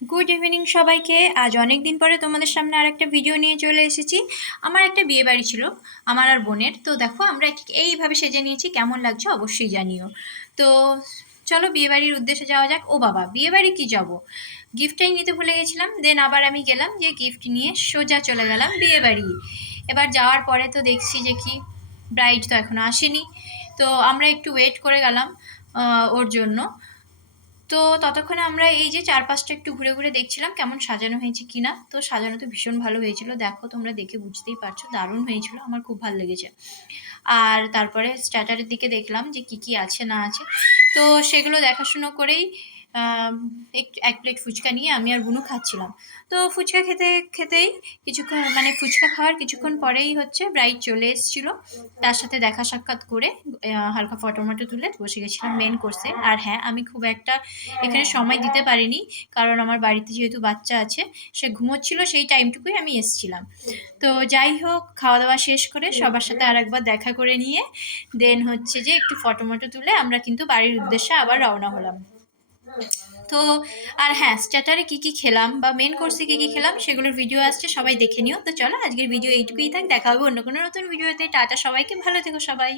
Good evening সবাইকে। আজ অনেক দিন পরে তোমাদের সামনে আর একটা ভিডিও নিয়ে চলে এসেছি। আমার একটা বিয়ে বাড়ি ছিল, আমার আর বোনের। তো দেখো আমরা ঠিক এইভাবে সেজে নিয়েছি, কেমন লাগছে অবশ্যই জানিও। তো চলো বিয়ে বাড়ির উদ্দেশ্যে যাওয়া যাক। ও বাবা, বিয়ে বাড়ি কি যাব, গিফটটাই নিতে ভুলে গেছিলাম। দেন আবার আমি গেলাম, যে গিফট নিয়ে সোজা চলে গেলাম বিয়ে বাড়ি। এবার যাওয়ার পরে তো দেখছি যে কি, ব্রাইড তো এখনো আসেনি। তো আমরা একটু ওয়েট করে গেলাম ওর জন্য। তো ততক্ষণে আমরা এই যে চারপাশটা একটু ঘুরে ঘুরে দেখছিলাম কেমন সাজানো হয়েছে কিনা। তো সাজানো তো ভীষণ ভালো হয়েছিল, দেখো তোমরা দেখে বুঝতেই পারছো, দারুণ হয়েছিল, আমার খুব ভালো লেগেছে। আর তারপরে স্ট্যাটারের দিকে দেখলাম যে কি কি আছে না আছে। তো সেগুলো দেখাশুনো করেই আম, একটু এক প্লেট ফুচকা নিয়ে আমি আর বুনু খাচ্ছিলাম। তো ফুচকা খেতে খেতেই কিছুক্ষণ, মানে ফুচকা খাওয়ার কিছুক্ষণ পরেই হচ্ছে ব্রাইড চলে এসেছিল। তার সাথে দেখা সাক্ষাৎ করে হালকা ফটো মটো তুলে বসে গেছিলাম মেন কোর্সে। আর হ্যাঁ, আমি খুব একটা এখানে সময় দিতে পারিনি, কারণ আমার বাড়িতে যেহেতু বাচ্চা আছে, সে ঘুমোচ্ছিল, সেই টাইমটুকুই আমি এসেছিলাম। তো যাই হোক, খাওয়া দাওয়া শেষ করে সবার সাথে আর একবার দেখা করে নিয়ে দেন হচ্ছে যে একটু ফটো মটো তুলে আমরা কিন্তু বাড়ির উদ্দেশ্যে আবার রওনা হলাম। তো আর হ্যাঁ, স্টার্টারে কি কি খেলাম বা মেন কোর্সে কি কি খেলাম সেগুলোর ভিডিও আসছে, সবাই দেখে নিও। তো চলো আজকের ভিডিও এইটুকুই থাক, দেখা হবে অন্য কোনো নতুন ভিডিওতে। টাটা সবাইকে, ভালো থেকো সবাই।